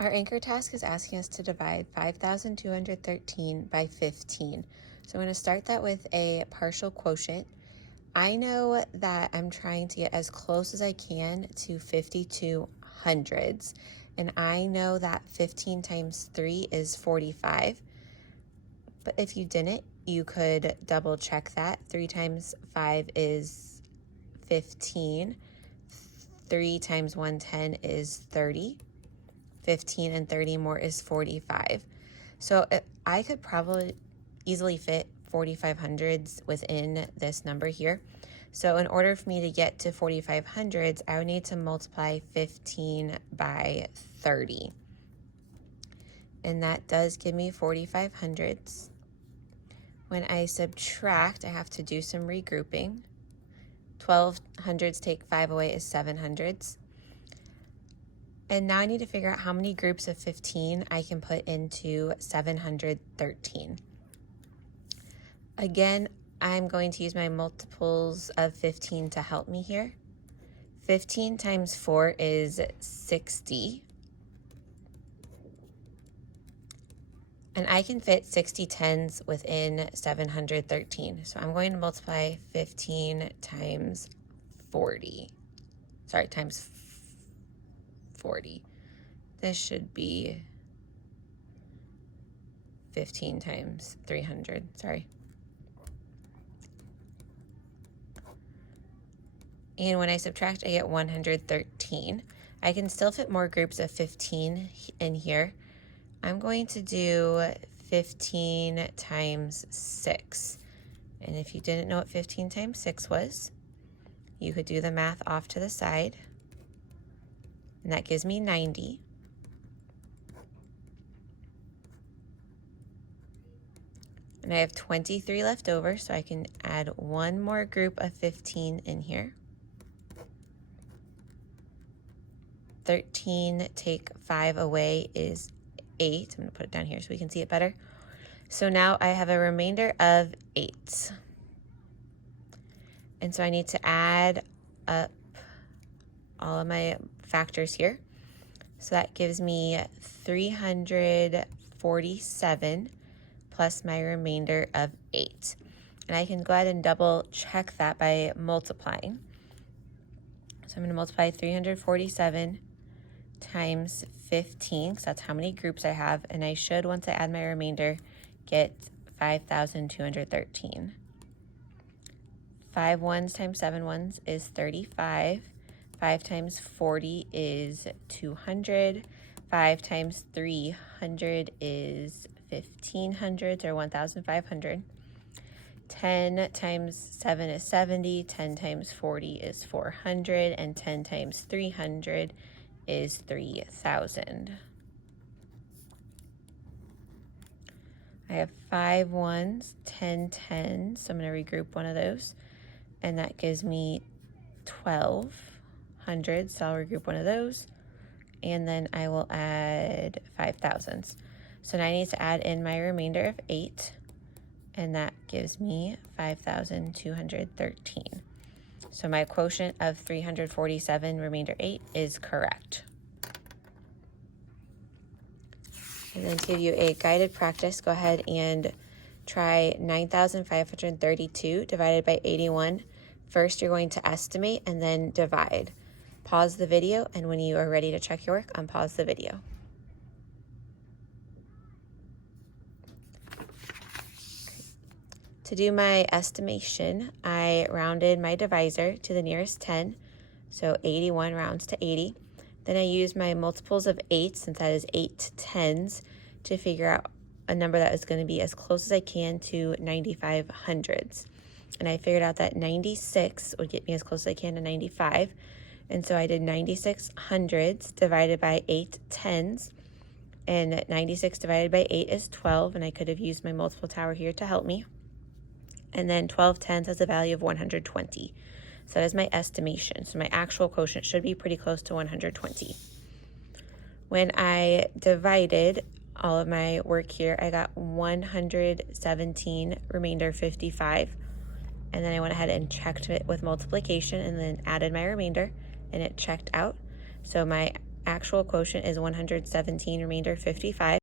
Our anchor task is asking us to divide 5,213 by 15. So I'm going to start that with a partial quotient. I know that I'm trying to get as close as I can to 52 hundreds. And I know that 15 times 3 is 45. But if you didn't, you could double check that. 3 times 5 is 15. 3 times 110 is 30. 15 and 30 more is 45. So I could probably easily fit 4,500s within this number here. So in order for me to get to 4,500s, I would need to multiply 15 by 30. And that does give me 4,500s. When I subtract, I have to do some regrouping. 12 hundreds take 5 away is 700s. And now I need to figure out how many groups of 15 I can put into 713. Again, I'm going to use my multiples of 15 to help me here. 15 times 4 is 60. And I can fit 60 tens within 713. So I'm going to multiply 15 times 40. Sorry, times 40. This should be 15 times 300, sorry. And when I subtract, I get 113. I can still fit more groups of 15 in here. I'm going to do 15 times 6. And if you didn't know what 15 times 6 was, you could do the math off to the side. And that gives me 90. And I have 23 left over, so I can add one more group of 15 in here. 13 take 5 away is 8. I'm going to put it down here so we can see it better. So now I have a remainder of 8. And so I need to add up all of my factors here. So that gives me 347 plus my remainder of 8. And I can go ahead and double check that by multiplying. So I'm going to multiply 347 times 15, because that's how many groups I have. And I should, once I add my remainder, get 5,213. 5 ones times 7 ones is 35. 5 times 40 is 200. 5 times 300 is 1,500 or 1,500. 10 times 7 is 70. 10 times 40 is 400. And 10 times 300 is 3,000. I have 5 ones, 10 tens, so I'm going to regroup one of those, and that gives me 12 hundreds, so I'll regroup one of those, and then I will add 5 thousands. So now I need to add in my remainder of 8, and that gives me 5,213. So my quotient of 347, remainder 8, is correct. And then to give you a guided practice, go ahead and try 9,532 divided by 81. First, you're going to estimate and then divide. Pause the video, and when you are ready to check your work, unpause the video. To do my estimation, I rounded my divisor to the nearest 10, so 81 rounds to 80. Then I used my multiples of 8, since that is 8 tens, to figure out a number that is going to be as close as I can to 9,500 hundreds. And I figured out that 96 would get me as close as I can to 95. And so I did 96 hundreds divided by 8 tens. And 96 divided by 8 is 12. And I could have used my multiple tower here to help me. And then 12 tens has a value of 120. So that is my estimation. So my actual quotient should be pretty close to 120. When I divided all of my work here, I got 117, remainder 55. And then I went ahead and checked it with multiplication and then added my remainder, and it checked out. So my Actual quotient is 117, remainder 55.